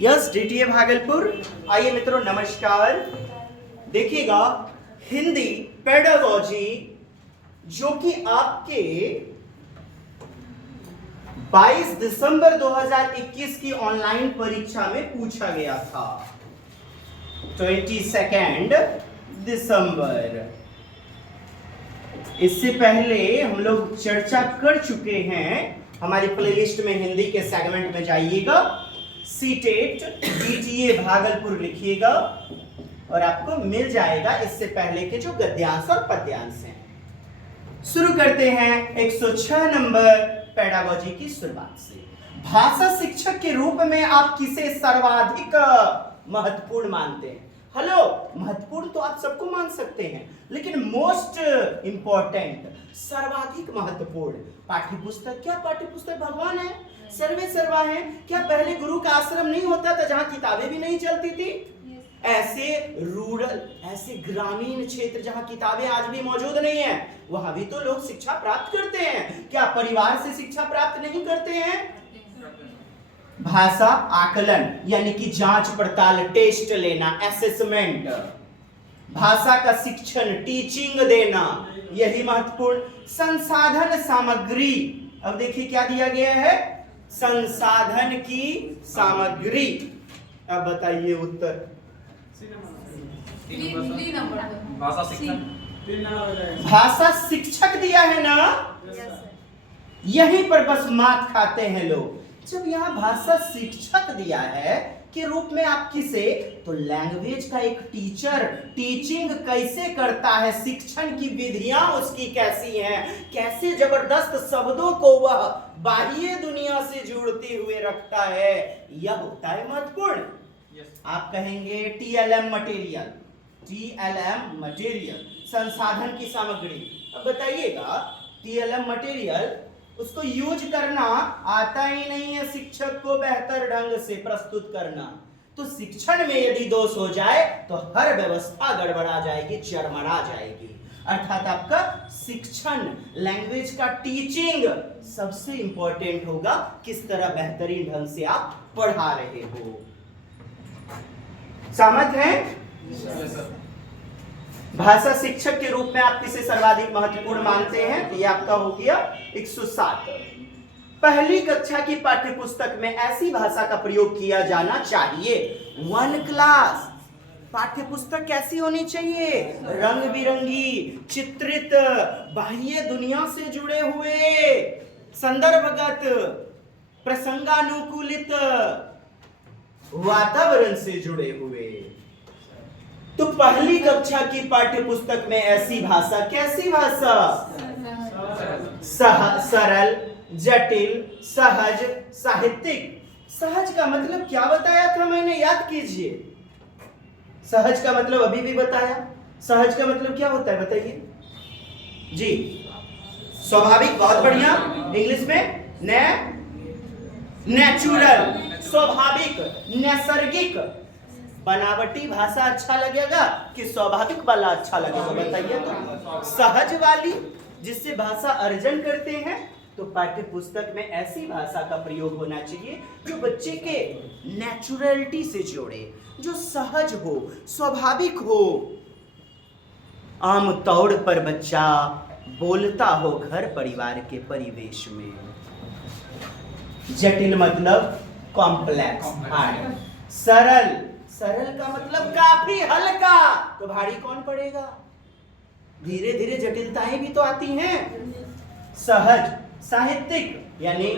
Yes DTA Bhagalpur. आइए मित्रों नमस्कार। देखिएगा हिंदी पेडागोजी जो कि आपके 22 दिसंबर 2021 की ऑनलाइन परीक्षा में पूछा गया था। 22 दिसंबर। इससे पहले हम लोग चर्चा कर चुके हैं। हमारी प्लेलिस्ट में हिंदी के सेगमेंट में जाइएगा, सीटेट डीटीए भागलपुर लिखिएगा और आपको मिल जाएगा इससे पहले के जो गद्यांश और पद्यांश हैं। शुरू करते हैं 106 नंबर पेडागोजी की शुरुआत से। भाषा शिक्षक के रूप में आप किसे सर्वाधिक महत्वपूर्ण मानते हैं? हेलो, महत्वपूर्ण तो आप सबको मान सकते हैं, लेकिन मोस्ट इंपॉर्टेंट, सर्वाधिक महत्वपूर्ण पाठ्य पुस्तक। क्या पाठ्य पुस्तक भगवान है? सर्वे सर्वा है। क्या पहले गुरु का आश्रम नहीं होता था जहां किताबें भी नहीं चलती थी? ऐसे रूरल, ऐसे ग्रामीण क्षेत्र जहां किताबें आज भी मौजूद नहीं है, वहां भी तो लोग शिक्षा प्राप्त करते हैं। क्या परिवार से शिक्षा प्राप्त नहीं करते हैं? भाषा आकलन यानी कि जांच पड़ताल, टेस्ट लेना, असेसमेंट, भाषा का शिक्षण, टीचिंग देना, यही महत्वपूर्ण। संसाधन सामग्री, अब देखिए क्या दिया गया है, संसाधन की सामग्री। अब बताइए उत्तर। भाषा शिक्षक दिया है ना, यहीं पर बस मात खाते हैं लोग। जब यहाँ भाषा शिक्षक दिया है के रूप में आप किसे, तो लैंग्वेज का एक टीचर टीचिंग कैसे करता है, शिक्षण की विधियां उसकी कैसी हैं, कैसे जबरदस्त शब्दों को वह बाह्य दुनिया से जोड़ते हुए रखता है, यह होता है महत्वपूर्ण। आप कहेंगे टीएलएम मटेरियल, टीएलएम मटेरियल संसाधन की सामग्री। अब बताइएगा टीएलएम मटेरियल उसको यूज करना आता ही नहीं है शिक्षक को बेहतर ढंग से प्रस्तुत करना, तो शिक्षण में यदि दोष हो जाए तो हर व्यवस्था गड़बड़ा जाएगी, चरमरा जाएगी। अर्थात आपका शिक्षण, लैंग्वेज का टीचिंग सबसे इंपॉर्टेंट होगा, किस तरह बेहतरीन ढंग से आप पढ़ा रहे हो। सहमत हैं? भाषा शिक्षक के रूप में आप किसे सर्वाधिक महत्वपूर्ण मानते हैं? तो ये आपका हो गया 107। पहली कक्षा की पाठ्य पुस्तक में ऐसी भाषा का प्रयोग किया जाना चाहिए। 1 क्लास पाठ्य पुस्तक कैसी होनी चाहिए? रंग बिरंगी, चित्रित, बाह्य दुनिया से जुड़े हुए, संदर्भगत, प्रसंगानुकूलित, वातावरण से जुड़े हुए। तो पहली कक्षा की पाठ्य पुस्तक में ऐसी भाषा, कैसी भाषा? सरल, जटिल, सहज, साहित्यिक। सहज का मतलब क्या बताया था मैंने, याद कीजिए। सहज का मतलब अभी भी बताया। सहज का मतलब क्या होता है बताइए जी? स्वाभाविक, बहुत बढ़िया। इंग्लिश में नेचुरल, स्वाभाविक, नैसर्गिक। बनावटी भाषा अच्छा लगेगा कि स्वाभाविक वाला अच्छा लगेगा बताइए? तो सहज वाली जिससे भाषा अर्जन करते हैं, तो पाठ्य पुस्तक में ऐसी भाषा का प्रयोग होना चाहिए जो बच्चे के नेचुरलिटी से जोड़े, जो सहज हो, स्वाभाविक हो। आमतौर पर बच्चा बोलता हो घर परिवार के परिवेश में। जटिल मतलब कॉम्प्लेक्स, हार्ड। सरल, सरल का मतलब काफी हल्का, तो भारी कौन पड़ेगा? धीरे धीरे जटिलताएं भी तो आती हैं। सहज, साहित्यिक यानी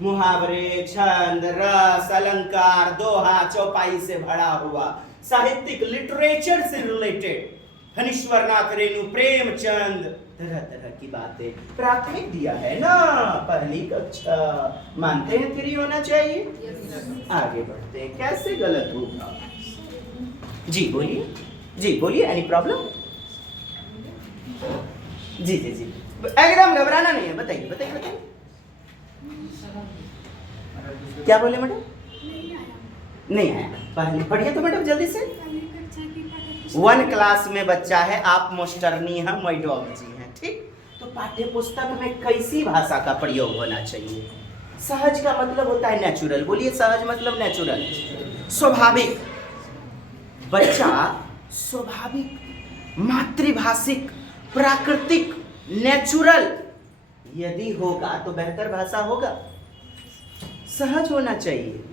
मुहावरे, छंद, रस, अलंकार, दोहा, चौपाई से भरा हुआ। साहित्यिक, लिटरेचर से रिलेटेड, फणीश्वरनाथ रेणु, प्रेमचंद, तरह तरह की बातें। प्राथमिक दिया है ना, पहली कक्षा, मानते हैं 3 होना चाहिए। आगे बढ़ते हैं, कैसे गलत होगा? जी बोलिए, जी बोलिए, एनी प्रॉब्लम? जी जी जी, एकदम घबराना नहीं है। बताइए बताइए बताइए, क्या बोले मैडम? नहीं आया। पहले पढ़िए तो मैडम जल्दी से। 1 क्लास में बच्चा है, आप मास्टरनी हैं, मैडम हैं, ठीक? तो पाठ्य पुस्तक में कैसी भाषा का प्रयोग होना चाहिए? सहज का मतलब होता है नेचुरल। बोलिए, सहज मतलब नेचुरल। स्वाभाविक बच्चा स्वाभाविक मातृभाषिक प्राकृतिक नेचुरल यदि होगा तो बेहतर भाषा होगा, सहज होना चाहिए।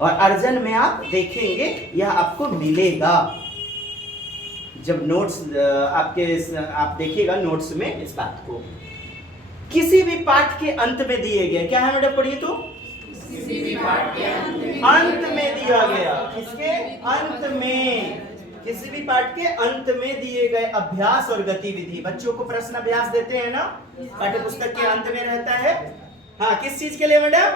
और अर्जन में आप देखेंगे यह आपको मिलेगा जब नोट्स आप देखिएगा नोट्स में इस बात को। किसी भी पाठ के अंत में दिए गए, क्या है मैडम पढ़िए तो, किसी भी पाठ के अंत में दिया गया, किसके अंत में, किसी भी पाठ के अंत में दिए गए अभ्यास और गतिविधि। बच्चों को प्रश्न अभ्यास देते हैं ना, पाठ्य पुस्तक के अंत में रहता है। हाँ, किस चीज के लिए मैडम?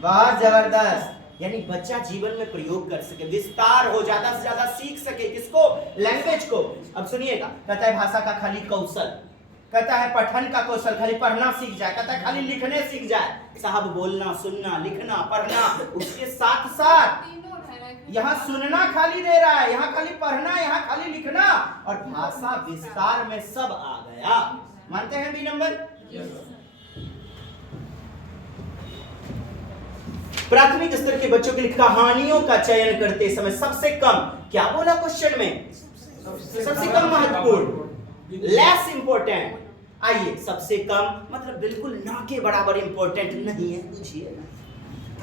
बहुत जबरदस्त, यानी बच्चा जीवन में प्रयोग कर सके, विस्तार हो, ज्यादा से ज्यादा सीख सके। किसको? लैंग्वेज को। अब सुनिएगा, कहता है भाषा का खाली कौशल, कहता है पठन का कौशल, खाली पढ़ना सीख जाए, कहता है खाली लिखने सीख जाए। साहब बोलना, सुनना, लिखना, पढ़ना, उसके साथ साथ यहाँ सुनना खाली दे रहा है, यहाँ खाली पढ़ना, यहाँ खाली लिखना, और भाषा विस्तार में सब आ गया। मानते हैं बी नंबर? प्राथमिक स्तर के बच्चों के लिए कहानियों का चयन करते समय सबसे कम, क्या बोला क्वेश्चन में? सबसे कम महत्वपूर्ण, लेस इंपॉर्टेंट। आइए, सबसे कम मतलब बिल्कुल ना के बराबर इंपॉर्टेंट नहीं है, पूछिए।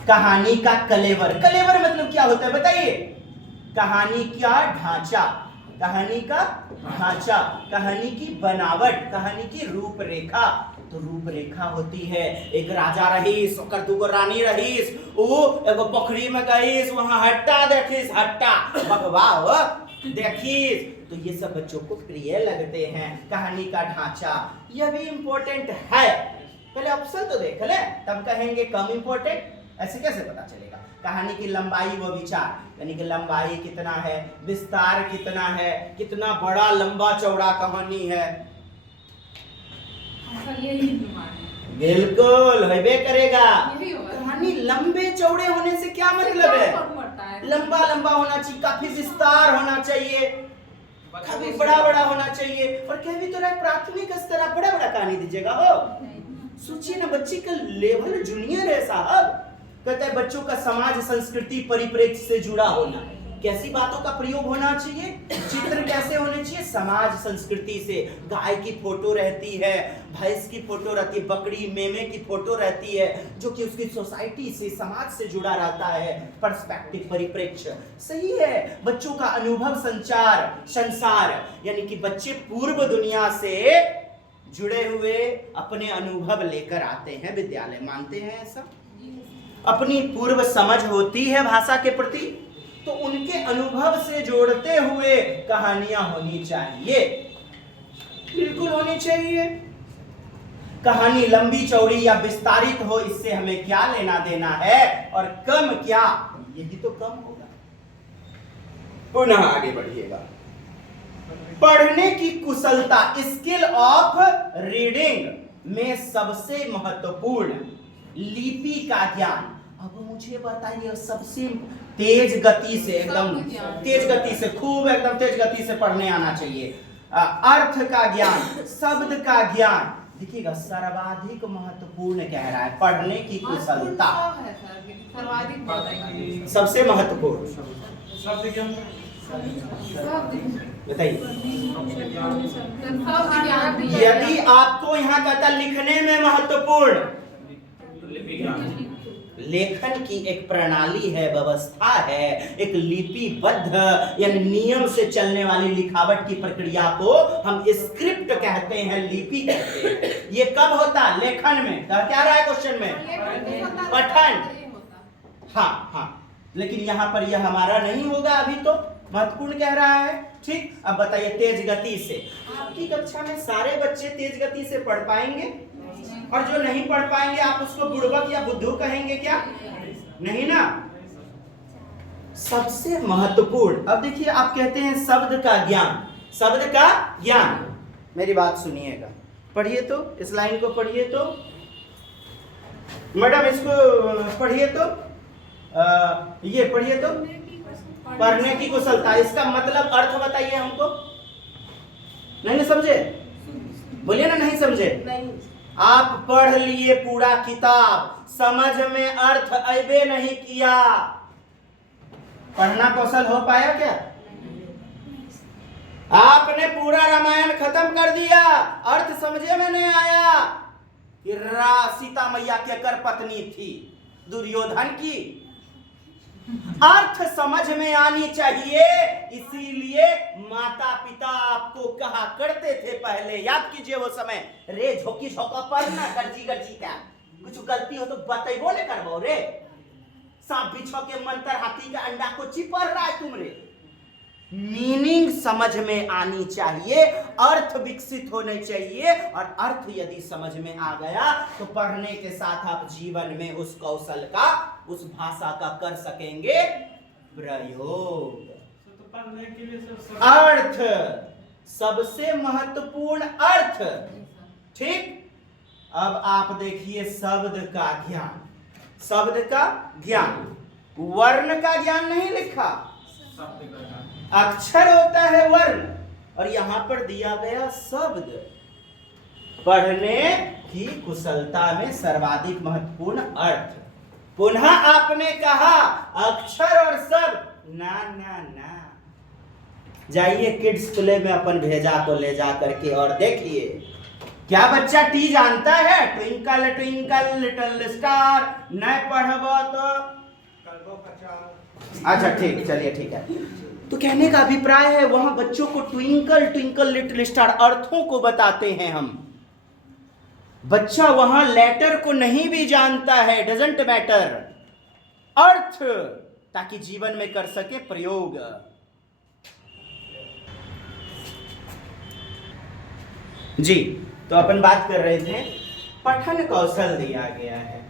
कहानी का कलेवर, कलेवर मतलब क्या होता है बताइए? कहानी का ढांचा, कहानी का ढांचा, कहानी की बनावट, कहानी की रूपरेखा। तो रूपरेखा होती है, एक राजा रहीस, ओकर दूगो रानी रहीस, वो एगो पोखरी में गईस, वहां हट्टा देखीस, हट्टा बगवाओ देखीस। तो ये सब बच्चों को प्रिय लगते हैं। कहानी का ढांचा यह भी इंपॉर्टेंट है, पहले ऑप्शन तो देख ले, तब कहेंगे कम इंपॉर्टेंट। ऐसे कैसे पता चलेगा? कहानी की लंबाई व विचार, यानी कि लंबाई कितना है, विस्तार कितना है, कितना बड़ा लंबा चौड़ा कहानी है। बिल्कुल होबे करेगा। कहानी लंबे चौड़े होने से क्या मतलब है? लंबा लंबा होना चाहिए, काफी विस्तार होना चाहिए, काफी बड़ा बड़ा होना चाहिए। और कह भी तो रहा प्राथमिक स्तर आप बड़ा बड़ा कहानी दीजिएगा हो। सोचिए ना, बच्चे का लेवल जूनियर है साहब। कहता है बच्चों का समाज संस्कृति परिप्रेक्ष्य से जुड़ा होना, कैसी बातों का प्रयोग होना चाहिए, चित्र कैसे होने चाहिए, समाज संस्कृति से। गाय की फोटो रहती है, भैंस की फोटो रहती है, बकरी मेमे की फोटो रहती है, जो कि उसकी सोसाइटी से, समाज से जुड़ा रहता है। पर्सपेक्टिव, परिप्रेक्ष्य सही है। बच्चों का अनुभव संसार, यानी कि बच्चे पूर्व दुनिया से जुड़े हुए अपने अनुभव लेकर आते हैं विद्यालय। मानते हैं ऐसा? अपनी पूर्व समझ होती है भाषा के प्रति, तो उनके अनुभव से जोड़ते हुए कहानियां होनी चाहिए, बिल्कुल होनी चाहिए। कहानी लंबी चौड़ी या विस्तारित हो, इससे हमें क्या लेना देना है, और कम क्या, यही तो कम होगा। पुनः आगे बढ़िएगा। पढ़ने की कुशलता, स्किल ऑफ रीडिंग में सबसे महत्वपूर्ण लिपि का ज्ञान। अब मुझे बताइए, सबसे तेज गति से, एकदम तेज गति से, खूब एकदम तेज गति से पढ़ने आना चाहिए। अर्थ का ज्ञान, शब्द का ज्ञान। देखिएगा, सर्वाधिक महत्वपूर्ण कह रहा है पढ़ने की कुशलता, सबसे महत्वपूर्ण बताइए। यदि आपको यहाँ कहता लिखने में महत्वपूर्ण, लेखन की एक प्रणाली है, व्यवस्था है, एक लिपिबद्ध यानी नियम से चलने वाली लिखावट की प्रक्रिया को हम स्क्रिप्ट कहते हैं, लिपि कहते हैं। ये कब होता? लेखन में। क्या रहा है क्वेश्चन में? पठन। हाँ हाँ, लेकिन यहाँ पर यह हमारा नहीं होगा, अभी तो महत्वपूर्ण कह रहा है। ठीक, अब बताइए तेज गति से। आपकी कक्षा में सारे बच्चे तेज गति से पढ़ पाएंगे? और जो नहीं पढ़ पाएंगे आप उसको बुड़बक या बुद्धू कहेंगे क्या? नहीं ना। सबसे महत्वपूर्ण, अब देखिए आप कहते हैं शब्द का ज्ञान, शब्द का ज्ञान। मेरी बात सुनिएगा, पढ़िए तो, इस लाइन को पढ़िए तो मैडम, इसको पढ़िए तो, ये पढ़िए तो, पढ़ने की कुशलता। इसका मतलब अर्थ बताइए हमको। नहीं समझे? बोलिए ना, नहीं समझे? आप पढ़ लिए पूरा किताब, समझ में अर्थ अबे नहीं किया, पढ़ना कौशल हो पाया क्या? आपने पूरा रामायण खत्म कर दिया, अर्थ समझे में नहीं आया कि सीता मैया के कर पत्नी थी दुर्योधन की। अर्थ समझ में आनी चाहिए, इसीलिए माता पिता आपको कहा करते थे पहले, याद कीजिए वो समय, रे झोंकी झोंका पढ़ना गर्जी गर्जी का, कुछ गलती हो तो बतैबो नहीं करबो रे, सांप बिच्छू के मंत्र हाथी का अंडा को चिपड़ रहा है तुम रे। मीनिंग समझ में आनी चाहिए, अर्थ विकसित होने चाहिए, और अर्थ यदि समझ में आ गया तो पढ़ने के साथ आप जीवन में उस कौशल का, उस भाषा का कर सकेंगे प्रयोग। अर्थ सबसे महत्वपूर्ण अर्थ, ठीक। अब आप देखिए शब्द का ज्ञान, शब्द का ज्ञान, वर्ण का ज्ञान नहीं लिखा, अक्षर होता है वर्ण, और यहां पर दिया गया शब्द। पढ़ने की कुशलता में सर्वाधिक महत्वपूर्ण अर्थ। पुनः आपने कहा अक्षर और शब्द, ना ना ना, जाइए किड्स प्ले में अपन भेजा तो ले जा करके और देखिए क्या बच्चा टी जानता है? ट्विंकल ट्विंकल लिटिल स्टार, नहीं पढ़बो तो अच्छा ठीक, चलिए ठीक है। तो कहने का अभिप्राय है वहां बच्चों को ट्विंकल ट्विंकल लिटिल स्टार अर्थों को बताते हैं हम। बच्चा वहां लेटर को नहीं भी जानता है, डजंट मैटर, अर्थ, ताकि जीवन में कर सके प्रयोग। जी, तो अपन बात कर रहे थे पठन कौशल दिया गया है,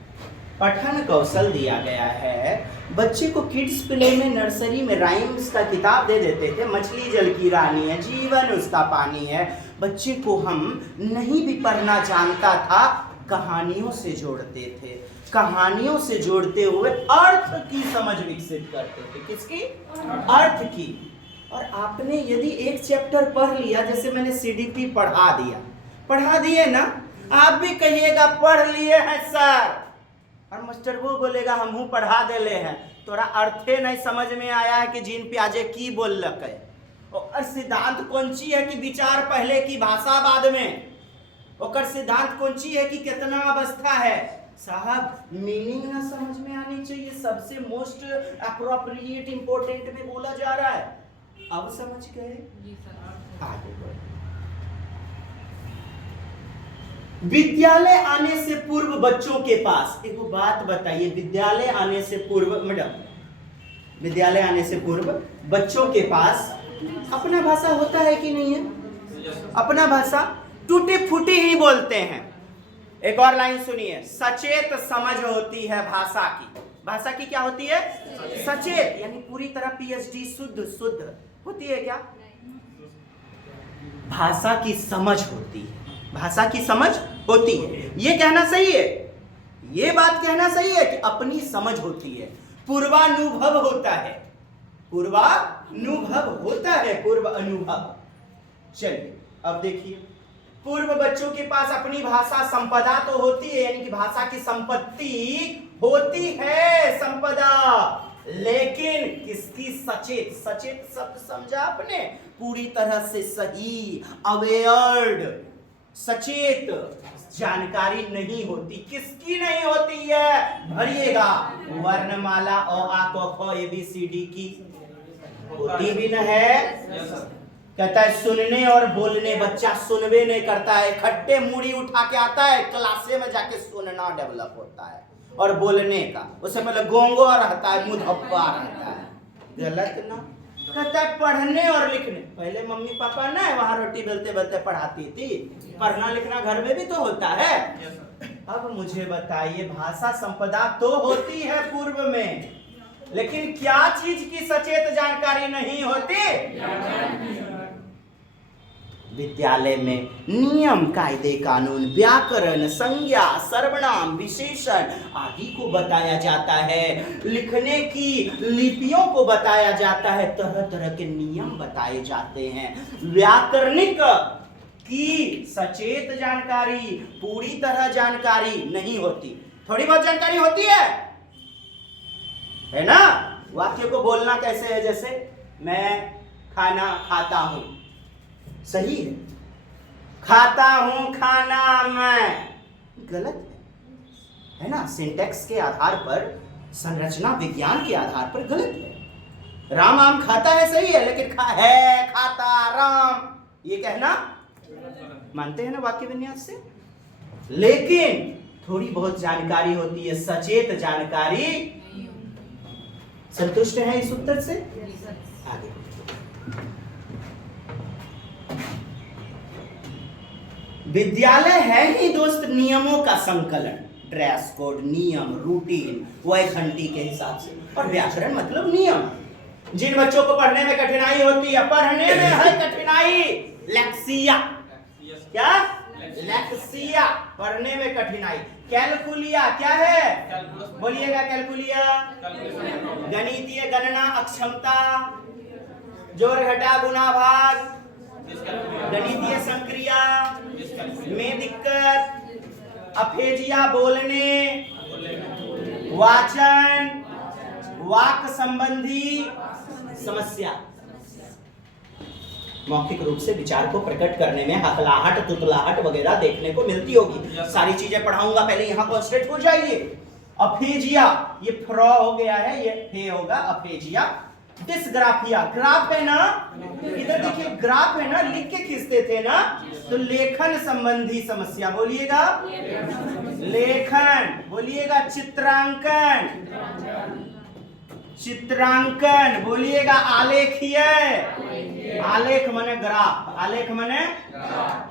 पठन कौशल दिया गया है। बच्चे को किड्स प्ले में नर्सरी में राइम्स का किताब दे देते थे, मछली जल की रानी है, जीवन उसका पानी है। बच्चे को हम नहीं भी पढ़ना जानता था, कहानियों से जोड़ते थे, कहानियों से जोड़ते हुए अर्थ की समझ विकसित करते थे। किसकी? अर्थ की। और आपने यदि एक चैप्टर पढ़ लिया, जैसे मैंने सीडीपी पढ़ा दिया, पढ़ा दिए ना, आप भी कहिएगा पढ़ लिए हैं सर, और मास्टर वो बोलेगा हमहू पढ़ा देले हैं, तोरा अर्थे नहीं समझ में आया है कि जीन प्याजे की बोल लके। और सिद्धांत कौन ची है कि विचार पहले की भाषा बाद में, और सिद्धांत कौन ची है कि कितना अवस्था है। साहब मीनिंग ना समझ में आनी चाहिए, सबसे मोस्ट अप्रोप्रिएट इंपॉर्टेंट में बोला जा रहा है। अब समझ गए? आगे बढ़े। विद्यालय आने से पूर्व बच्चों के पास एक बात बताइए, विद्यालय आने से पूर्व, मैडम, विद्यालय आने से पूर्व बच्चों के पास अपना भाषा होता है कि नहीं है? अपना भाषा टूटी फूटी ही बोलते हैं। एक और लाइन सुनिए, सचेत समझ होती है भाषा की। भाषा की क्या होती है? सचेत, यानी पूरी तरह पीएचडी शुद्ध होती है क्या? भाषा की समझ होती है, भाषा की समझ होती है। ये कहना सही है, ये बात कहना सही है कि अपनी समझ होती है, पूर्वानुभव होता है, पूर्वानुभव होता है, पूर्व अनुभव। चलिए अब देखिए, पूर्व बच्चों के पास अपनी भाषा संपदा तो होती है, यानी कि भाषा की संपत्ति होती है, संपदा, लेकिन किसकी? सचेत। सचेत शब्द समझा आपने? पूरी तरह से सही, अवेयर्ड, सचेत जानकारी नहीं होती। किसकी नहीं होती है? भरिएगा, वर्णमाला अ आ क ख ए बी सी डी की होती भी न है। कहता है सुनने और बोलने, बच्चा सुनवे नहीं करता है, खट्टे मूड़ी उठा के आता है, क्लासे में जाके सुनना डेवलप होता है, और बोलने का उससे पहले गोंगो रहता है, मुधब्बा रहता है। गलत ना? कहता है पढ़ने और लिखने, पहले मम्मी पापा ना वहां रोटी बेलते बेलते पढ़ाती थी, पढ़ना लिखना घर में भी तो होता है। अब मुझे बताइए, भाषा संपदा तो होती है पूर्व में, लेकिन क्या चीज की सचेत जानकारी नहीं होती? विद्यालय में नियम, कायदे, कानून, व्याकरण, संज्ञा, सर्वनाम, विशेषण आदि को बताया जाता है, लिखने की लिपियों को बताया जाता है, तरह तरह के नियम बताए जाते हैं। व्याकरणिक की सचेत जानकारी, पूरी तरह जानकारी नहीं होती। थोड़ी बहुत जानकारी होती है ना। वाक्य को बोलना कैसे है, जैसे मैं खाना खाता हूं, सही है। खाता हूं खाना मैं, गलत है ना। सिंटैक्स के आधार पर, संरचना विज्ञान के आधार पर गलत है। राम आम खाता है, सही है, लेकिन खाता राम, ये कहना मानते हैं ना वाक्य विन्यास से। लेकिन थोड़ी बहुत जानकारी होती है, सचेत जानकारी। संतुष्ट है इस उत्तर से? आगे विद्यालय है ही दोस्त नियमों का संकलन। ड्रेस कोड, नियम, रूटीन, वह घंटी के हिसाब से। और व्याकरण मतलब नियम। जिन बच्चों को पढ़ने में कठिनाई होती है, पढ़ने में है कठिनाई, लेक्सिया, क्या लेक्सिया, पढ़ने में कठिनाई। कैलकुलिया क्या है, बोलिएगा कैलकुलिया, गणितीय गणना, अक्षमता, जोड़ घटा गुना भाग, गणितीय संक्रिया में दिक्कत, अफेजिया बोलने, वाचन, वाक संबंधी समस्या। मौखिक रूप से विचार को प्रकट करने में हकलाहट, तुतलाहट वगैरह देखने को मिलती होगी। सारी चीजें पढ़ाऊंगा, पहले यहाँ कॉन्सेंट्रेट हो जाइए। अफेजिया, ये फ्रॉ हो गया है, ये फे होगा, अफेजिया। डिस्ग्राफिया, ग्राफ है ना, इधर देखिए ग्राफ है ना, लिख के खींचते थे ना, तो लेखन संबंधी समस्या, बोलिएगा लेखन, बोलिएगा चित्रांकन, चित्रांकन, बोलिएगा आलेखीय, आलेख माने ग्राफ, आलेख माने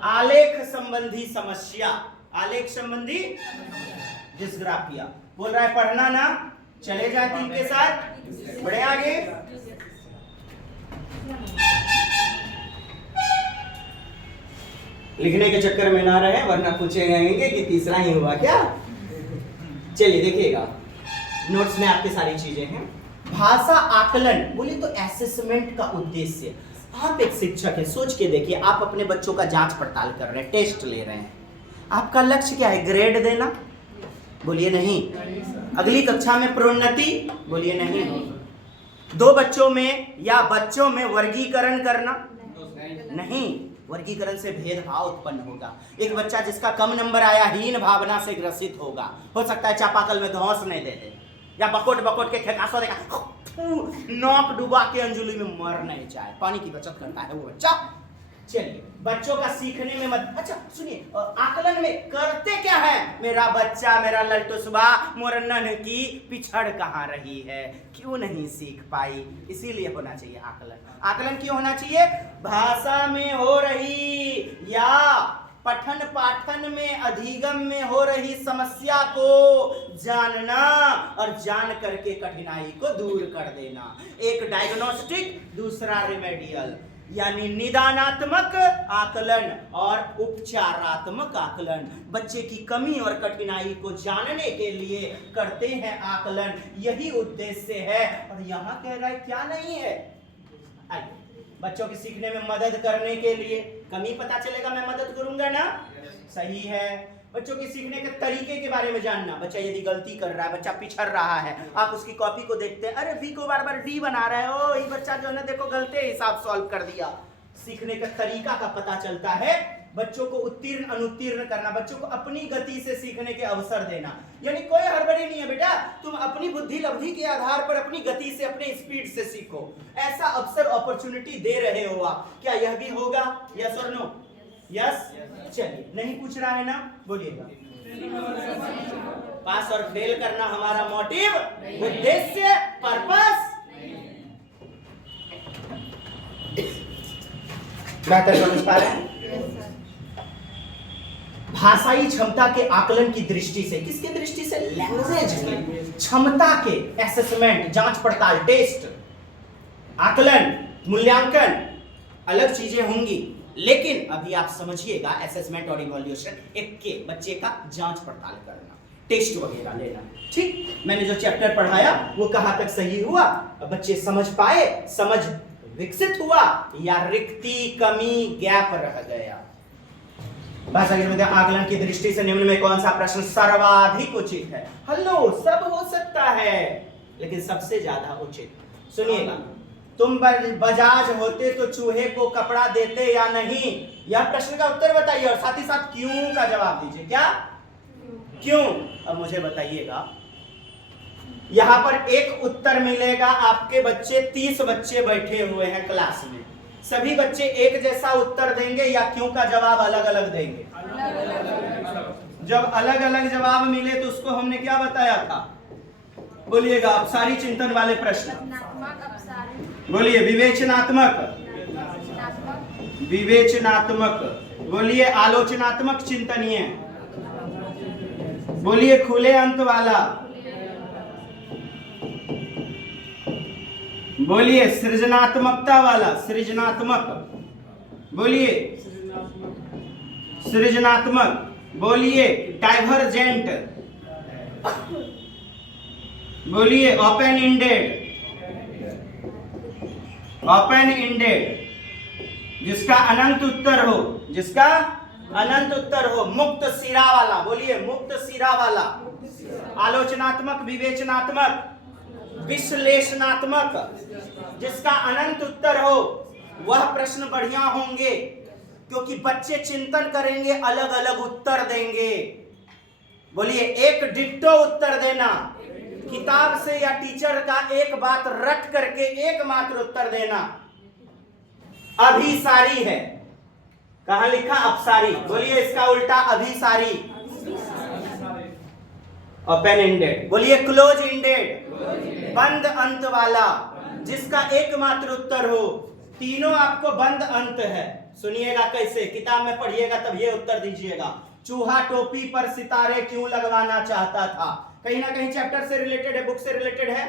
आलेख संबंधी समस्या, आलेख संबंधी डिस्ग्राफिया। बोल रहा है पढ़ना ना, चले जाए टीम के साथ, बढ़े आगे। लिखने के चक्कर में ना रहे, वरना पूछेंगे कि तीसरा ही हुआ क्या। चलिए देखिएगा, नोट्स में आपकी सारी चीजें हैं। भाषा आकलन, बोले तो असेसमेंट का उद्देश्य। आप एक शिक्षक हैं, सोच के देखिए, आप अपने बच्चों का जांच पड़ताल कर रहे हैं, टेस्ट ले रहे हैं। आपका लक्ष्य क्या है, ग्रेड देना? बोलिए नहीं। अगली कक्षा में प्रोन्नति? बोलिए नहीं। दो बच्चों में या बच्चों में वर्गीकरण करना? नहीं, वर्गीकरण से भेदभाव उत्पन्न होगा। एक बच्चा जिसका कम नंबर आया हीन भावना से ग्रसित होगा, हो सकता है चापाकल में धौंस नहीं दे दे, या बकोट बकोट के खेकासो देखा नोक डुबा के अंजुली में मर नहीं जाए, पानी की बचत करता है वो बच्चा। चलिए, बच्चों का सीखने में मत, अच्छा सुनिए, आकलन में करते क्या है? मेरा बच्चा, मेरा ललटुसबा मोरन्नन की पिछड़ कहाँ रही है, क्यों नहीं सीख पाई, इसीलिए होना चाहिए आकलन। आकलन क्यों होना चाहिए? भाषा में हो रही या पठन पाठन में, अधिगम में हो रही समस्या को जानना और जान करके कठिनाई को दूर कर देना। एक डायग्नोस्टिक, दूसरा रिमेडियल, यानी निदानात्मक आकलन और उपचारात्मक आकलन। बच्चे की कमी और कठिनाई को जानने के लिए करते हैं आकलन, यही उद्देश्य है। और यहाँ कह रहा है क्या नहीं है, आइए बच्चों के सीखने में मदद करने के लिए, कमी पता चलेगा मैं मदद करूंगा ना, सही है। बच्चों के सीखने के तरीके के बारे में जानना, बच्चा यदि गलती कर रहा है, बच्चा पिछड़ रहा है, आप उसकी कॉपी को देखते हैं, अरे वी को बार बार डी बना रहा है, ओ ये बच्चा जो है ना देखो गलती हिसाब सॉल्व कर दिया। सीखने का तरीका का पता चलता है। बच्चों को उत्तीर्ण अनुत्तीर्ण करना, बच्चों को अपनी गति से सीखने के अवसर देना, यानी कोई हड़बड़ी नहीं है बेटा, तुम अपनी बुद्धि लब्धि के आधार पर अपनी गति से, अपने स्पीड से सीखो, ऐसा अवसर अपॉर्चुनिटी दे रहे हो आप। क्या यह भी होगा? यस और नो? यस। चलिए, नहीं पूछ रहा है ना, बोलिएगा। पास और फेल करना हमारा मोटिव, उद्देश्य, पर्पस। बेहतर समझ पा रहे हैं? भाषाई क्षमता के आकलन की दृष्टि से, किसकी दृष्टि से? लैंग्वेज की क्षमता के असेसमेंट, जांच पड़ताल, टेस्ट, आकलन, मूल्यांकन अलग चीजें होंगी, लेकिन अभी आप समझिएगा असेसमेंट और इवैल्यूएशन एक के बच्चे का जांच पड़ताल करना, टेस्ट वगैरह लेना। ठीक, मैंने जो चैप्टर पढ़ाया वो कहां तक सही हुआ, बच्चे समझ पाए, समझ विकसित हुआ, या रिक्ति, कमी, गैप रह गया। भाषा के आकलन की दृष्टि से निम्न में कौन सा प्रश्न सर्वाधिक उचित है? हेलो, सब हो सकता है लेकिन सबसे ज्यादा उचित सुनिएगा। तुम बजाज होते तो चूहे को कपड़ा देते या नहीं? यह प्रश्न का उत्तर बताइए और साथ ही साथ क्यों का जवाब दीजिए। क्या क्यों? अब मुझे बताइएगा, यहां पर एक उत्तर मिलेगा। आपके बच्चे 30 बच्चे बैठे हुए हैं क्लास में, सभी बच्चे एक जैसा उत्तर देंगे या क्यों का जवाब अलग अलग देंगे? जब अलग अलग जवाब मिले तो उसको हमने क्या बताया था? बोलिएगा, अपसारी चिंतन वाले प्रश्न बोलिए। विवेचनात्मक, विवेचनात्मक बोलिए। आलोचनात्मक चिंतनीय बोलिए। खुले अंत वाला बोलिए। सृजनात्मकता वाला, सृजनात्मक बोलिए। सृजनात्मक बोलिए। डाइवर्जेंट बोलिए। ओपन इंडेड, ओपन इंडेड जिसका अनंत उत्तर हो, जिसका अनंत उत्तर हो। मुक्त सिरा वाला बोलिए। मुक्त सिरा वाला। आलोचनात्मक, विवेचनात्मक, विश्लेषणात्मक जिसका अनंत उत्तर हो वह प्रश्न बढ़िया होंगे, क्योंकि बच्चे चिंतन करेंगे, अलग अलग उत्तर देंगे। बोलिए। एक डिट्टो उत्तर देना, किताब से या टीचर का एक बात रट करके एकमात्र उत्तर देना अभिसारी है। कहां लिखा? अपसारी। बोलिए इसका उल्टा अभिसारी। ओपन एंडेड बोलिए। क्लोज इंडेड, बंद अंत वाला जिसका एकमात्र उत्तर हो। तीनों आपको बंद अंत है। सुनिएगा कैसे, किताब में पढ़िएगा तब ये उत्तर दीजिएगा। चूहा टोपी पर सितारे क्यों लगवाना चाहता था? कहीं ना कहीं चैप्टर से रिलेटेड है, बुक से रिलेटेड है,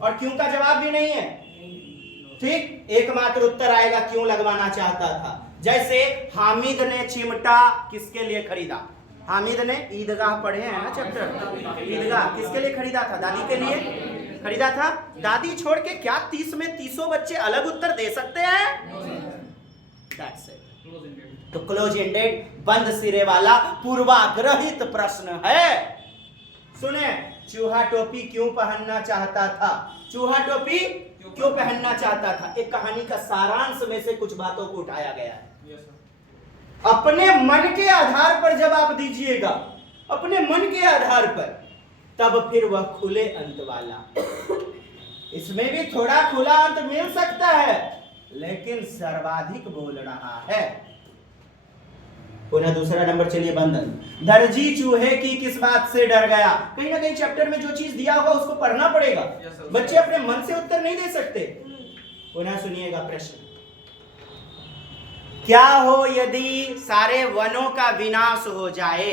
और क्यों का जवाब भी नहीं है। ठीक, एकमात्र उत्तर आएगा क्यों लगवाना चाहता था। जैसे हामिद ने चिमटा किसके लिए खरीदा? हामिद ने, ईदगाह पढ़े हैं ना चैप्टर, ईदगाह किसके लिए खरीदा था? दादी के लिए खरीदा था। दादी छोड़ के क्या 30 में 30 बच्चे अलग उत्तर दे सकते हैं? That's it. तो क्लोज एंडेड, बंद सिरे वाला पूर्वाग्रहित प्रश्न है। सुने, चूहा टोपी क्यों पहनना चाहता था? चूहा टोपी क्यों पहनना चाहता था? एक कहानी का सारांश में से कुछ बातों को उठाया गया है। अपने मन के आधार पर जवाब दीजिएगा, अपने मन के आधार पर, तब फिर वह खुले अंत वाला। इसमें भी थोड़ा खुला अंत मिल सकता है, लेकिन सर्वाधिक बोल रहा है। पुनः दूसरा नंबर चलिए। बंधन। दर्जी चूहे की किस बात से डर गया? कहीं ना कहीं चैप्टर में जो चीज दिया होगा उसको पढ़ना पड़ेगा। बच्चे अपने मन से उत्तर नहीं दे सकते। पुनः सुनिएगा प्रश्न। क्या हो यदि सारे वनों का विनाश हो जाए?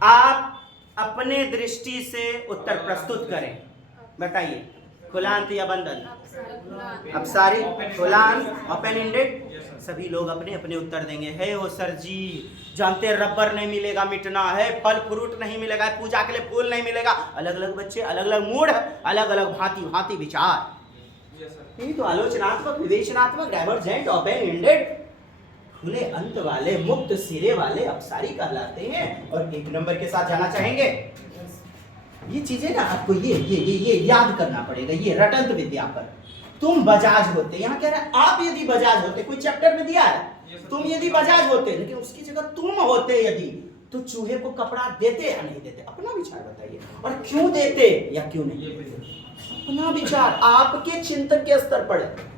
आप अपने दृष्टि से उत्तर प्रस्तुत करें, बताइए। खुलांत या बंधन? अपसारी, खुलांत, ओपन एंडेड। सभी लोग अपने अपने उत्तर देंगे। है हो सर जी, जानते रबर नहीं मिलेगा मिटना है, फल फ्रूट नहीं मिलेगा, पूजा के लिए फूल नहीं मिलेगा। अलग अलग बच्चे, अलग अलग मूड, अलग अलग भांति भांति विचार। यही तो आलोचनात्मक, विवेचनात्मक, डाइवर्जेंट, ओपन एंडेड, खुले अंत वाले, मुक्त सिरे वाले अपसारी कहलाते हैं। और एक नंबर के साथ जाना चाहेंगे। ये चीजें ना आपको ये याद करना पड़ेगा, ये रटंत विद्या पर। तुम बजाज होते, यहाँ कह रहा है आप यदि बजाज होते, कोई चैप्टर में दिया है, तुम यदि बजाज होते, लेकिन उसकी जगह तुम होते यदि, तो चूहे को कपड़ा देते या नहीं देते? अपना विचार बताइए। और क्यों देते या क्यों नहीं देते? अपना विचार, आपके चिंतन के स्तर पर है।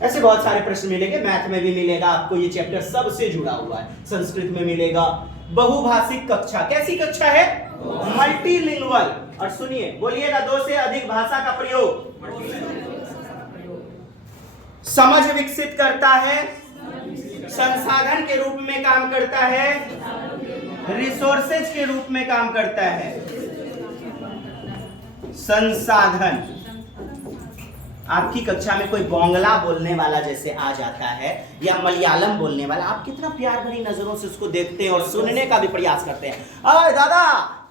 ऐसे बहुत सारे प्रश्न मिलेंगे, मैथ में भी मिलेगा आपको। ये चैप्टर सबसे जुड़ा हुआ है। संस्कृत में मिलेगा। बहुभाषिक कक्षा, कैसी कक्षा है? मल्टीलिंगुअल। और सुनिए, बोलिएगा, 2 से अधिक भाषा का प्रयोग समझ विकसित करता है, संसाधन के रूप में काम करता है, रिसोर्सेज के रूप में काम करता है। संसाधन। आपकी कक्षा में कोई बांग्ला बोलने वाला जैसे आ जाता है या मलयालम बोलने वाला, आप कितना प्यार भरी नजरों से उसको देखते हैं और सुनने का भी प्रयास करते हैं। अरे दादा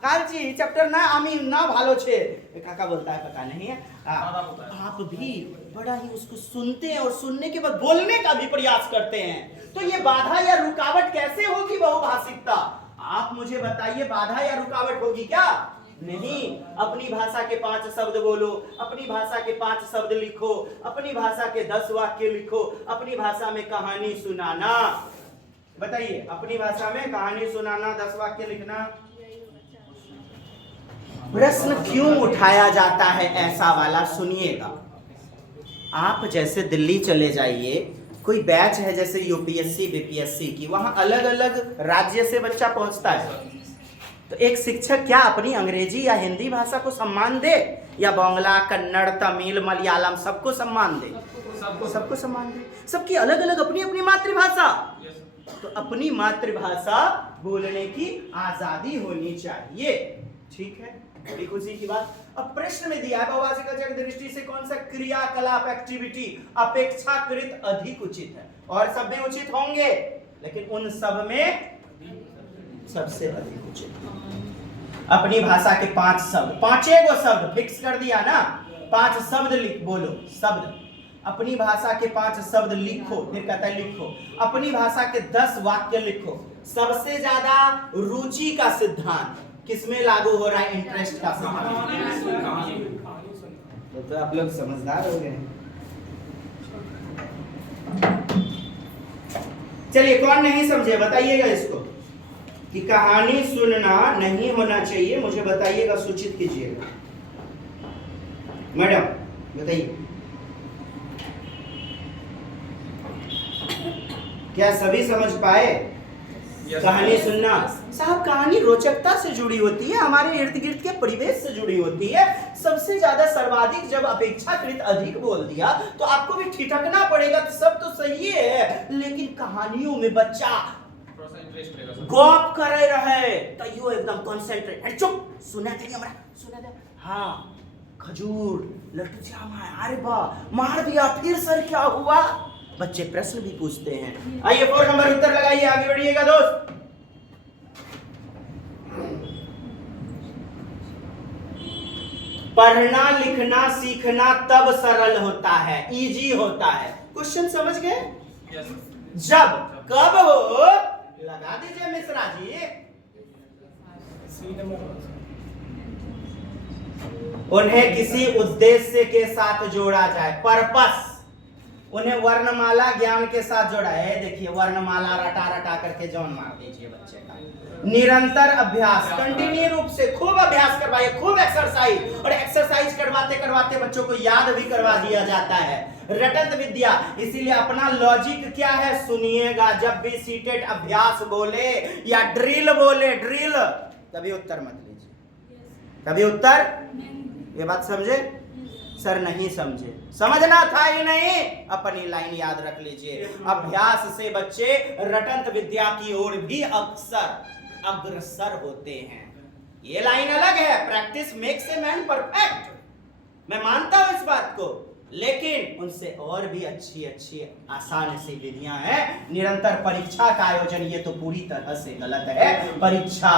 कालची चैप्टर ना आमी ना भालो छे काका बोलता है पता नहीं है आप भी बड़ा ही उसको सुनते हैं और सुनने के बाद बोलने का भी प्रयास करते हैं। तो ये बाधा या रुकावट कैसे होगी बहुभाषिकता? आप मुझे बताइए, बाधा या रुकावट होगी क्या? नहीं। अपनी भाषा के 5 शब्द बोलो, अपनी भाषा के 5 शब्द लिखो, अपनी भाषा के 10 वाक्य लिखो, अपनी भाषा में कहानी सुनाना। बताइए, अपनी भाषा में कहानी सुनाना, 10 वाक्य लिखना। प्रश्न क्यों उठाया जाता है ऐसा वाला? सुनिएगा, आप जैसे दिल्ली चले जाइए, कोई बैच है जैसे यूपीएससी बीपीएससी की, वहां अलग अलग राज्य से बच्चा पहुंचता है। तो एक शिक्षक क्या अपनी अंग्रेजी या हिंदी भाषा को सम्मान दे, या बांग्ला, कन्नड़, तमिल, मलयालम सबको सम्मान दे? सबको सम्मान दे। सबकी अलग अलग अपनी अपनी मातृभाषा। तो अपनी मातृभाषा बोलने की आजादी होनी चाहिए। ठीक है, बड़ी खुशी की बात। अब प्रश्न में दिया है बहुभाषिक दृष्टि से कौन सा क्रियाकलाप एक्टिविटी अपेक्षाकृत अधिक उचित है? और सब भी उचित होंगे, लेकिन उन सब में सबसे अधिक उचित अपनी भाषा के 5 शब्द, 5 शब्द फिक्स कर दिया ना, 5 शब्द लिख बोलो। शब्द अपनी भाषा के 5 शब्द लिखो, फिर कहता है लिखो अपनी भाषा के 10 वाक्य लिखो। सबसे ज्यादा रुचि का सिद्धांत किसमें लागू हो रहा है? इंटरेस्ट का सिद्धांत। तो आप लोग समझदार हो गए। चलिए, कौन नहीं समझे बताइएगा इसको कि कहानी सुनना नहीं होना चाहिए, मुझे बताइएगा, सूचित कीजिएगा। मैडम बताइए, क्या सभी समझ पाए? कहानी सुनना साहब, कहानी रोचकता से जुड़ी होती है, हमारे इर्द गिर्द के परिवेश से जुड़ी होती है। सबसे ज्यादा सर्वाधिक जब अपेक्षाकृत अधिक बोल दिया तो आपको भी ठिठकना पड़ेगा। तो सब तो सही है, लेकिन कहानियों में बच्चा गॉप करे रहे तैयो एकदम कंसंट्रेट। चुप, सुना दे हमरा, सुना दे। हाँ, खजूर लड्डू जाम है, अरे वाह मार दिया, फिर सर क्या हुआ? बच्चे प्रश्न भी पूछते हैं। आइए 4 नंबर उत्तर लगाइए, आगे बढ़िएगा दोस्त। पढ़ना लिखना सीखना तब सरल होता है, इजी होता है। क्वेश्चन समझ गए? जब कब हो, लगा दीजिए मिश्रा जी। उन्हें किसी उद्देश्य के साथ जोड़ा जाए, पर्पस। उन्हें वर्णमाला ज्ञान के साथ जोड़ा है। देखिए, वर्णमाला रटा रटा करके जौन मार दीजिए बच्चे का। निरंतर अभ्यास, कंटिन्यू रूप से खूब अभ्यास करवाइए, खूब एक्सरसाइज, और एक्सरसाइज करवाते करवाते बच्चों को याद भी करवा दिया जाता है। रटंत विद्या, इसीलिए अपना लॉजिक क्या है सुनिएगा। जब भी सीटेट अभ्यास बोले या ड्रिल बोले, ड्रिल, कभी उत्तर मत लीजिए, कभी उत्तर। ये बात समझे? सर नहीं समझे, समझना था ही नहीं, अपनी लाइन याद रख लीजिए। अभ्यास से बच्चे रटंत विद्या की ओर भी अक्सर अग्रसर होते हैं। ये लाइन अलग है, practice makes a man perfect, मैं मानता हूं इस बात को, लेकिन उनसे और भी अच्छी अच्छी आसान सी विधियां हैं। निरंतर परीक्षा का आयोजन, ये तो पूरी तरह से गलत है। परीक्षा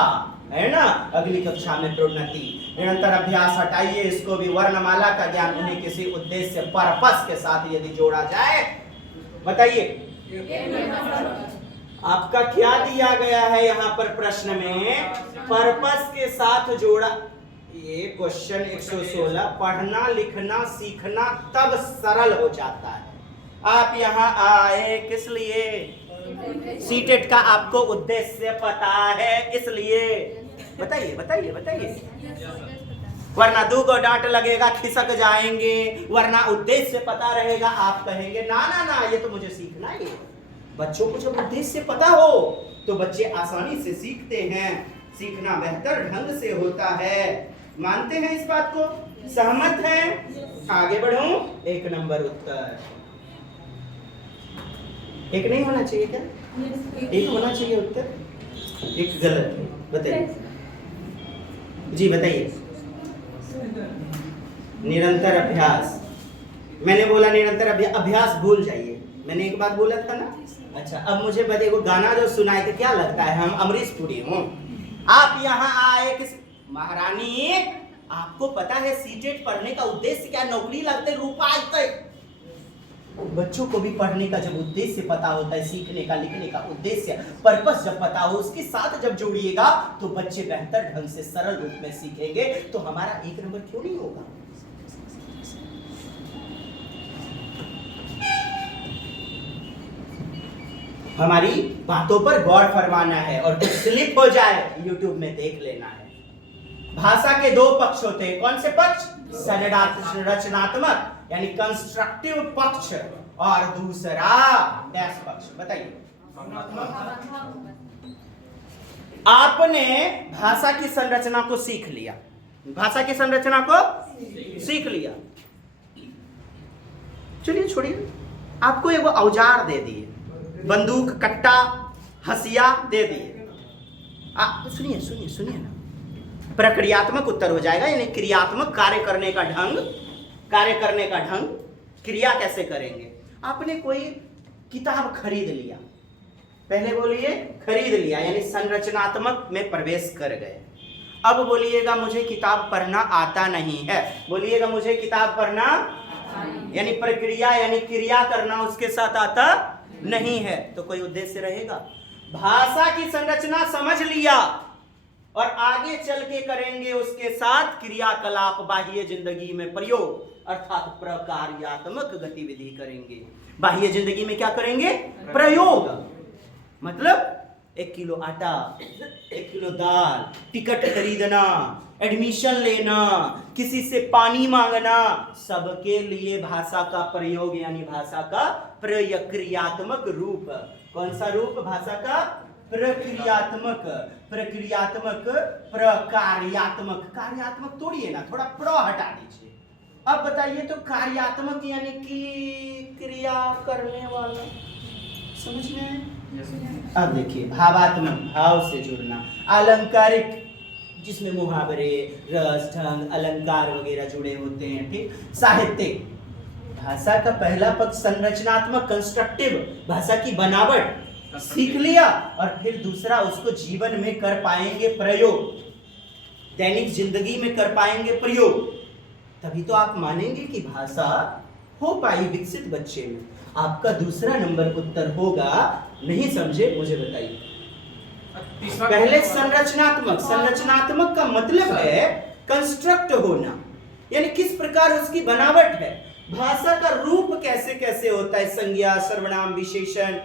है ना, अगली कक्षा में प्रोन्नति। निरंतर अभ्यास हटाइए इसको भी। वर्णमाला का ज्ञान उन्हें किसी उद्देश्य पर्पस के साथ यदि जोड़ा जाए, बताइए आपका क्या दिया गया है यहाँ पर प्रश्न में? पर्पस के साथ जोड़ा। ये क्वेश्चन 116, पढ़ना लिखना सीखना तब सरल हो जाता है। आप यहाँ आए किस लिए? सीटेट का आपको उद्देश्य पता है, इसलिए। बताइए बताइए बताइए, वरना 2 को डांट लगेगा, खिसक जाएंगे। वरना उद्देश्य पता रहेगा, आप कहेंगे ना ना ना, ये तो मुझे सीखना ही है। बच्चों को जब उद्देश्य पता हो तो बच्चे आसानी से सीखते हैं। सीखना बेहतर ढंग से होता है। मानते हैं इस बात को? सहमत हैं? आगे बढ़ूं? 1 नंबर उत्तर। 1 नहीं होना चाहिए क्या? 1 होना चाहिए उत्तर, 1 गलत है। बताइए जी, बताइए। निरंतर अभ्यास, मैंने बोला निरंतर अभ्यास भूल जाइए, मैंने एक बात बोला था ना। अच्छा, अब मुझे बताइए, वो गाना जो सुनाए थे क्या लगता है हम अमरीश पुरी हूँ? आप यहाँ आए किस महारानी, आपको पता है सीटेट पढ़ने का उद्देश्य क्या? नौकरी लगते, रुपया आते। बच्चों को भी पढ़ने का जब उद्देश्य पता होता है, सीखने का, लिखने का उद्देश्य, पर्पस जब पता हो, उसके साथ जब जोड़िएगा तो बच्चे बेहतर ढंग से सरल रूप में सीखेंगे। तो हमारा 1 नंबर क्यों नहीं होगा? हमारी बातों पर गौर फरमाना है, और कुछ स्लिप हो जाए YouTube में देख लेना है। भाषा के 2 पक्ष होते हैं। कौन से पक्ष? संरचनात्मक यानी कंस्ट्रक्टिव पक्ष, और दूसरा डैश पक्ष। बताइए, आपने भाषा की संरचना को सीख लिया, भाषा की संरचना को सीख लिया। चलिए छोड़िए, आपको एक औजार दे दिए, बंदूक, कट्टा, हसिया दे दिए। सुनिए सुनिए सुनिए ना, प्रक्रियात्मक उत्तर हो जाएगा, यानी क्रियात्मक कार्य करने का ढंग, क्रिया कैसे करेंगे। आपने कोई किताब खरीद लिया, पहले बोलिए खरीद लिया, यानी संरचनात्मक में प्रवेश कर गए। अब बोलिएगा मुझे किताब पढ़ना आता नहीं है, बोलिएगा मुझे किताब पढ़ना, यानी प्रक्रिया यानी क्रिया करना उसके साथ आता नहीं है, तो कोई उद्देश्य रहेगा? भाषा की संरचना समझ लिया और आगे चल के करेंगे उसके साथ क्रियाकलाप, बाह्य जिंदगी में प्रयोग, अर्थात प्रकार्यात्मक गतिविधि करेंगे। बाह्य जिंदगी में क्या करेंगे? प्रयोग। मतलब 1 किलो आटा, 1 किलो दाल, टिकट खरीदना, एडमिशन लेना, किसी से पानी मांगना, सबके लिए भाषा का प्रयोग, यानी भाषा का प्रक्रियात्मक रूप। कौन सा रूप? भाषा का प्रक्रियात्मक, प्रकार्यात्मक। कार्यात्मक तोड़िए ना, थोड़ा प्र हटा दीजिए। अब बताइए तो कार्यात्मक यानी कि क्रिया करने वाला, समझ में? अब देखिए, भावात्मक, भाव से जुड़ना, अलंकारिक जिसमें मुहावरे, रस, ढंग, अलंकार वगैरह जुड़े होते हैं, ठीक। साहित्यिक, भाषा का पहला पक्ष संरचनात्मक, कंस्ट्रक्टिव, भाषा की बनावट सीख लिया, और फिर दूसरा उसको जीवन में कर पाएंगे प्रयोग, दैनिक जिंदगी में कर पाएंगे प्रयोग, तभी तो आप मानेंगे कि भाषा हो पाई विकसित बच्चे में। आपका दूसरा नंबर उत्तर होगा, नहीं समझे मुझे बताइए। पहले संरचनात्मक का मतलब है कंस्ट्रक्ट होना, यानी किस प्रकार उसकी बनावट है, भाषा का रूप कैसे कैसे होता है, संज्ञा, सर्वनाम, विशेषण,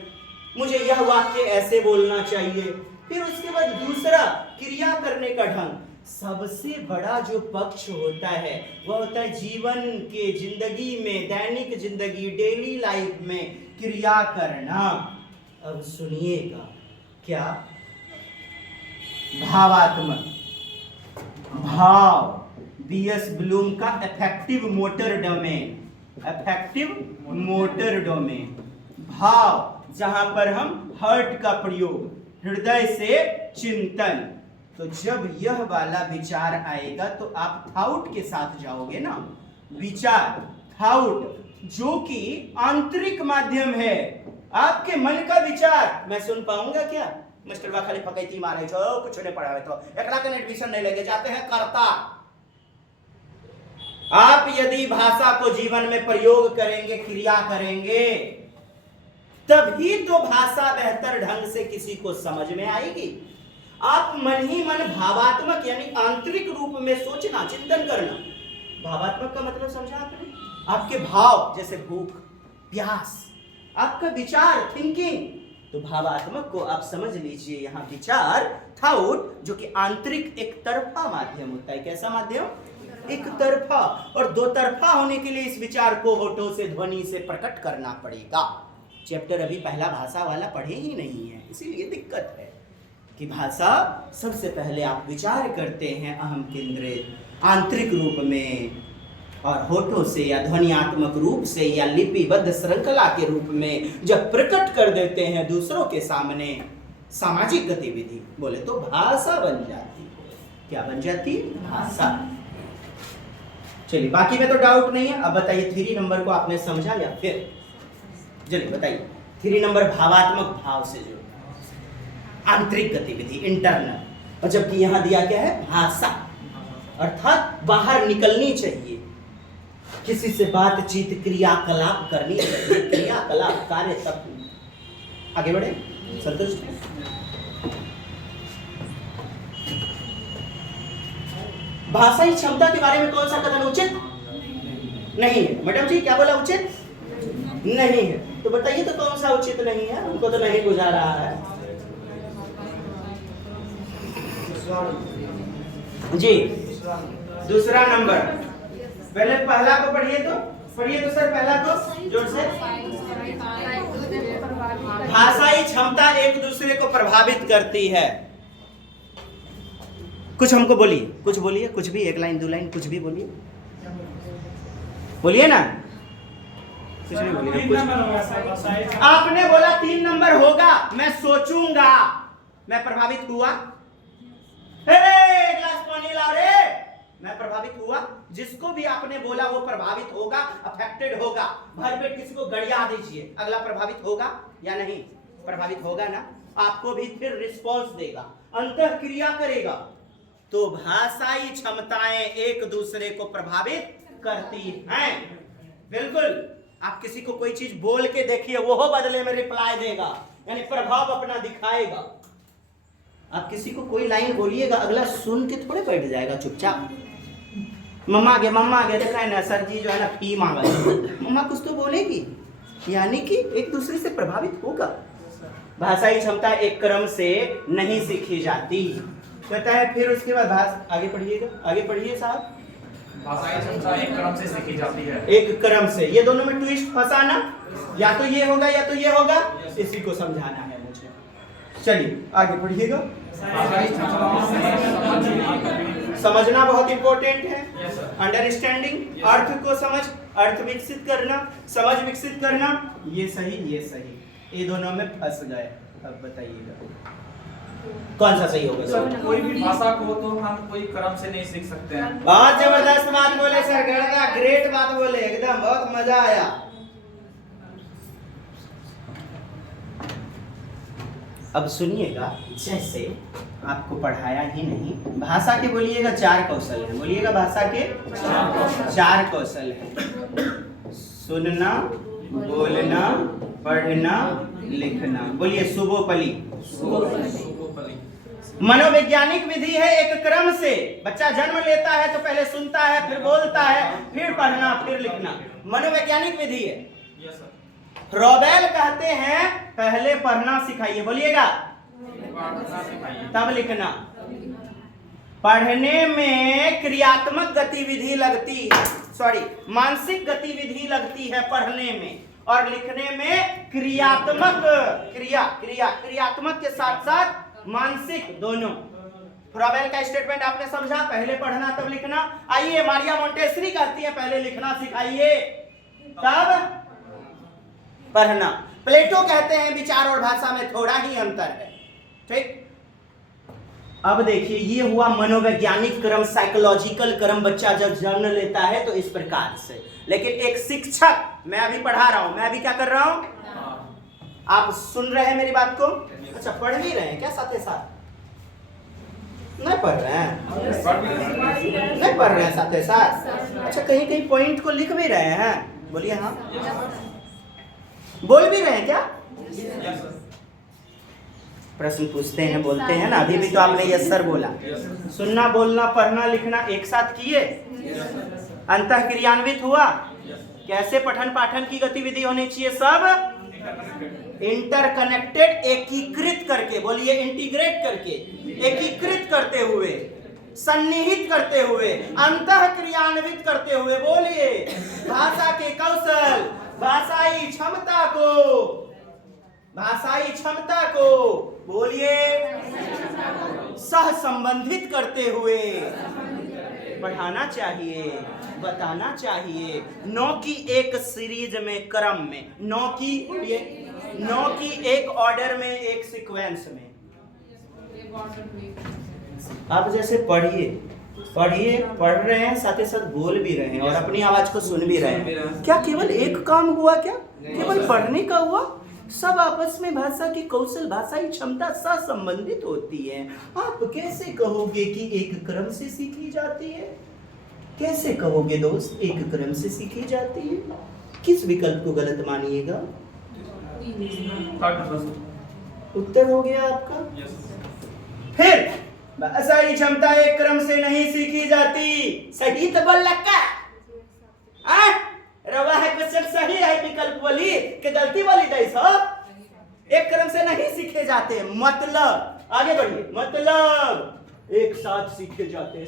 मुझे यह वाक्य ऐसे बोलना चाहिए। फिर उसके बाद दूसरा क्रिया करने का ढंग। सबसे बड़ा जो पक्ष होता है वह होता है जीवन के जिंदगी में, दैनिक जिंदगी, डेली लाइफ में क्रिया करना। अब सुनिएगा, क्या? भावात्मक, भाव, बीएस ब्लूम का affective motor domain, affective motor domain, भाव जहां पर हम हर्ट का प्रयोग, हृदय से चिंतन। तो जब यह वाला विचार आएगा तो आप थाउट के साथ जाओगे ना, विचार, थाउट, जो कि आंतरिक माध्यम है, आपके मन का विचार। मैं सुन पाऊंगा क्या? मास्टर बा खाली फकैती मारे छो, कुछ नहीं पढ़ावे तो एकरा के एडमिशन नहीं लेके जाते हैं, करता। आप यदि भाषा को जीवन में प्रयोग करेंगे, क्रिया करेंगे, तभी तो भाषा बेहतर ढंग से किसी को समझ में आएगी। आप मन ही मन भावात्मक यानी आंतरिक रूप में सोचना, चिंतन करना। भावात्मक का मतलब समझा आपने? आपके भाव, जैसे भूख, प्यास, आपका विचार, थिंकिंग। तो भावात्मक को आप समझ लीजिए, यहाँ विचार, थाउट, जो कि आंतरिक एक तरफा माध्यम होता है। कैसा माध्यम? एक तरफा। और दो तरफा होने के लिए इस विचार को होठों से, ध्वनि से प्रकट करना पड़ेगा। चैप्टर अभी पहला भाषा वाला पढ़े ही नहीं है, इसीलिए दिक्कत है कि भाषा सबसे पहले आप विचार करते हैं अहम केंद्रित, आंतरिक रूप में, और होठों से या ध्वनियात्मक रूप से या लिपिबद्ध श्रृंखला के रूप में जब प्रकट कर देते हैं दूसरों के सामने, सामाजिक गतिविधि बोले तो भाषा बन जाती। क्या बन जाती? भाषा। चलिए, बाकी में तो डाउट नहीं है। अब बताइए 3 नंबर को आपने समझा या फिर? चलिए बताइए। 3 नंबर भावात्मक, भाव से जुड़ना, आंतरिक गतिविधि, इंटरनल। और जबकि यहां दिया क्या है? भाषा। अर्थात बाहर निकलनी चाहिए, किसी से बातचीत क्रियाकलाप करनी चाहिए, क्रियाकलाप कार्य तब आगे बढ़े। संतुष्ट है? भाषाई क्षमता के बारे में कौन सा कथन उचित नहीं है? मैडम जी क्या बोला? उचित नहीं है। तो बताइए तो कौन सा उचित नहीं है? हमको तो नहीं बुझा रहा है जी। दूसरा नंबर, पहले पहला को पढ़िए तो सर पहला को जोर से। भाषाई क्षमता एक दूसरे को प्रभावित करती है। कुछ हमको बोलिए, कुछ बोलिए, कुछ भी, एक लाइन दो लाइन कुछ भी बोलिए, बोलिए ना, कुछ नहीं बोलिए कुछ। आपने बोला 3 नंबर होगा, मैं सोचूंगा, मैं प्रभावित हुआ, एक गिलास पानी ला रे, मैं प्रभावित हुआ। जिसको भी आपने बोला वो प्रभावित होगा, अफेक्टेड होगा। भरपेट किसी को गड़िया दीजिए, अगला प्रभावित होगा या नहीं? प्रभावित होगा ना, आपको भी फिर रिस्पॉन्स देगा, अंतःक्रिया करेगा। तो भाषाई क्षमताएं एक दूसरे को प्रभावित करती हैं। बिल्कुल, आप किसी को कोई चीज बोल के देखिए, वो बदले में रिप्लाई देगा, यानी प्रभाव अपना दिखाएगा। आप किसी को कोई लाइन बोलिएगा, अगला सुन के थोड़े बैठ जाएगा चुपचाप। मम्मा आगे देख रहे हैं ना, सर जी जो है ना फी मांगा है, मम्मा कुछ तो बोलेगी, यानी कि एक दूसरे से प्रभावित होगा। भाषाई क्षमता एक क्रम से नहीं सीखी जाती, कहता है। फिर उसके बाद आगे पढ़िएगा, आगे पढ़िए साहब। भाषाई क्षमता एक क्रम से सीखी जाती है। एक क्रम से, ये दोनों में ट्विस्ट फंसाना, या तो ये होगा या तो ये होगा, इसी को समझाना है मुझे। चलिए आगे पढ़िएगा। समझना बहुत इंपॉर्टेंट है, अंडरस्टैंडिंग, अर्थ को समझ, अर्थ विकसित करना, समझ विकसित करना, ये सही ये सही, ये दोनों में फंस गए। अब बताइएगा कौन सा सही होगा? सर कोई भी भाषा को तो हम कोई क्रम से नहीं सीख सकते हैं। बहुत जबरदस्त बात बोले सर, गणदा ग्रेट बात बोले, एकदम बहुत मजा आया। अब सुनिएगा, जैसे आपको पढ़ाया ही नहीं, भाषा के बोलिएगा 4 कौशल हैं, बोलिएगा भाषा के 4 कौशल हैं। सुनना, बोलना, पढ़ना, लिखना। बोलिए सुबोपली। मनोवैज्ञानिक विधि है एक क्रम से, बच्चा जन्म लेता है तो पहले सुनता है, फिर बोलता है, फिर पढ़ना, फिर लिखना, मनोवैज्ञानिक विधि है। रॉबेल कहते हैं पहले पढ़ना सिखाइए, बोलिएगा, तब लिखना। पढ़ने में क्रियात्मक गतिविधि लगती है, मानसिक गतिविधि लगती है पढ़ने में, और लिखने में क्रियात्मक क्रियात्मक के साथ साथ मानसिक दोनों। रॉबेल का स्टेटमेंट आपने समझा, पहले पढ़ना तब लिखना। आइए मारिया मोंटेसरी कहती है पहले लिखना सिखाइए तब पढ़ना। प्लेटो कहते हैं विचार और भाषा में थोड़ा ही अंतर है। ठीक, अब देखिए ये हुआ मनोवैज्ञानिक क्रम, साइकोलॉजिकल क्रम। बच्चा जब जन्म लेता है तो इस प्रकार से, लेकिन एक शिक्षक, मैं अभी पढ़ा रहा हूं, मैं अभी क्या कर रहा हूं, आप सुन रहे हैं मेरी बात को? अच्छा, पढ़ भी रहे हैं क्या साथ साथ? नहीं पढ़ रहे हैं, नहीं पढ़ रहे हैं साथ साथ। अच्छा, कहीं कहीं पॉइंट को लिख भी रहे हैं? बोलिए हाँ। बोल भी रहे हैं क्या? प्रश्न पूछते हैं, बोलते हैं ना, अभी भी तो आपने यस सर बोला। सुनना, बोलना, पढ़ना, लिखना एक साथ किए, अंतः क्रियान्वित हुआ। कैसे पठन पाठन की गतिविधि होनी चाहिए? सब इंटरकनेक्टेड, एकीकृत करके, बोलिए इंटीग्रेट करके, एकीकृत करते हुए, सन्निहित करते हुए, अंतः क्रियान्वित करते हुए। बोलिए भाषा के कौशल, भाषाई क्षमता को बोलिए सह संबंधित करते हुए पढ़ाना चाहिए, बताना चाहिए। 9 की एक सीरीज में, क्रम में, 9 की एक ऑर्डर में, एक सीक्वेंस में। आप जैसे पढ़िए, पढ़ रहे हैं, साथ ही साथ बोल भी रहे हैं और अपनी आवाज को सुन भी रहे हैं। क्या केवल एक काम हुआ? क्या केवल पढ़ने का हुआ? सब आपस में भाषा की कौशल, भाषाई क्षमता सहसंबंधित होती है। आप कैसे कहोगे कि एक क्रम से सीखी जाती है? कैसे कहोगे दोस्त एक क्रम से सीखी जाती है? किस विकल्प को गलत मानिएगा? उत्तर हो गया आपका। फिर भाषाई क्षमता एक क्रम से नहीं सीखी जाती, सही तो बोल लगा। रवा है क्वेश्चन सही है, विकल्प बोली कि गलती बोली दे सब। एक क्रम से नहीं सीखे जाते मतलब, आगे बढ़िए, मतलब एक साथ सीखे जाते हैं।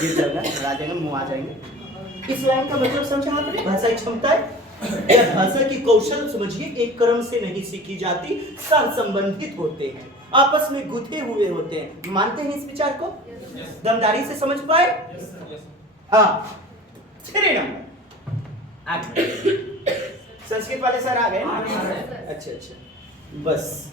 ये चलना आ जाएंगे, मुंह आ जाएंगे। इस लाइन का मतलब समझा आपने? भाषाई क्षमता या भाषा की कौशल समझिए एक क्रम से नहीं सीखी जाती, सह संबंधित होते हैं, आपस में गुथे हुए होते हैं। मानते हैं इस विचार को? दमदारी से समझ पाए? हाँ, 3 नंबर आगे। संस्कृत वाले सर आ गए? अच्छा अच्छा, बस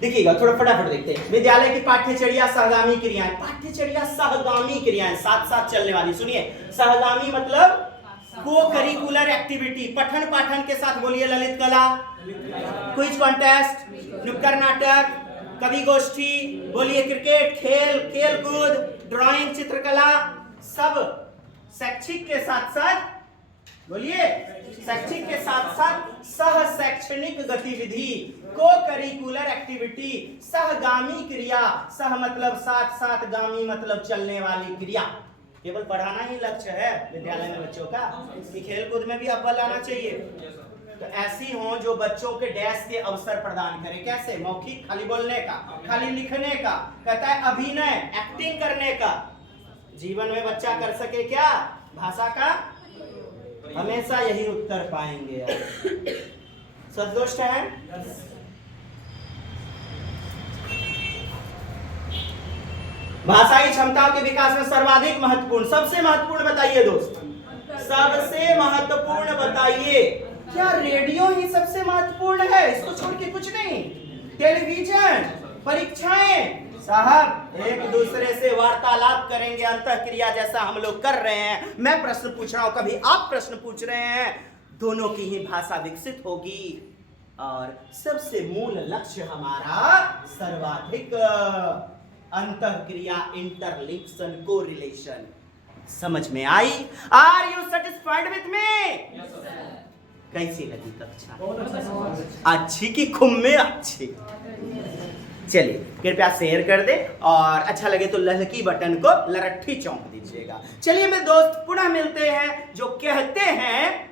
देखिएगा थोड़ा फटाफट देखते हैं। विद्यालय की पाठ्यचर्या सहगामी क्रियाएं। पाठ्यचर्या सहगामी क्रियाएं, साथ साथ चलने वाली। सुनिए, सहगामी मतलब को करिकुलर एक्टिविटी, पठन पाठन के साथ। बोलिए ललित कला, क्विज कॉन्टेस्ट, नुक्कड़ नाटक, कवि गोष्ठी, बोलिए क्रिकेट, खेल, खेल कूद, ड्राइंग, चित्रकला, सब शैक्षिक के साथ साथ, बोलिए शैक्षिक के साथ साथ सह शैक्षणिक गतिविधि, को करिकुलर एक्टिविटी, सहगामी क्रिया। सह मतलब साथ, साथ, गामी मतलब चलने वाली क्रिया। केवल पढ़ाना ही लक्ष्य है विद्यालय में बच्चों का, कि खेल कूद में भी अव्वल आना चाहिए। तो ऐसी हो जो बच्चों के डैश के अवसर प्रदान करे। कैसे? मौखिक, खाली बोलने का, खाली लिखने का, कहता है अभिनय, एक्टिंग करने का। जीवन में बच्चा कर सके क्या भाषा का? हमेशा यही उत्तर पाएंगे आप। संतुष्ट है? भाषाई क्षमताओं के विकास में सर्वाधिक महत्वपूर्ण, सबसे महत्वपूर्ण बताइए दोस्त, सबसे महत्वपूर्ण बताइए। क्या रेडियो ही सबसे महत्वपूर्ण है? इसको छोड़ के कुछ नहीं? टेलीविजन, परीक्षाएं, साहब एक दूसरे से वार्तालाप करेंगे, अंतःक्रिया जैसा हम लोग कर रहे हैं। मैं प्रश्न पूछ रहा हूं, कभी आप प्रश्न पूछ रहे हैं, दोनों की ही भाषा विकसित होगी। और सबसे मूल लक्ष्य हमारा सर्वाधिक अंतःक्रिया, इंटरलिंक्शन, कोरिलेशन। समझ में आई? Are you satisfied with me? कैसी लगी कक्षा? अच्छी की खूब में अच्छी? चलिए कृपया शेयर कर दे, और अच्छा लगे तो ललकी बटन को लरट्ठी चौंक दीजिएगा। चलिए मेरे दोस्त, पुनः मिलते हैं। जो कहते हैं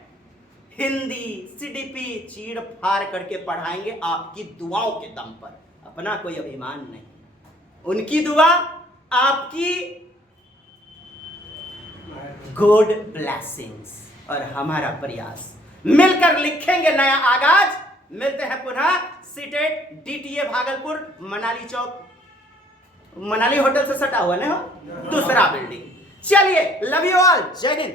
हिंदी सीडीपी चीड़ फाड़ करके पढ़ाएंगे आपकी दुआओं के दम पर, अपना कोई अभिमान नहीं, उनकी दुआ, आपकी गॉड ब्लेसिंग्स और हमारा प्रयास। मिलकर लिखेंगे नया आगाज। मिलते हैं पुनः सीटेट डीटीए भागलपुर, मनाली चौक, मनाली होटल से सटा हुआ ना, दूसरा बिल्डिंग। चलिए, लव यू ऑल, जय हिंद।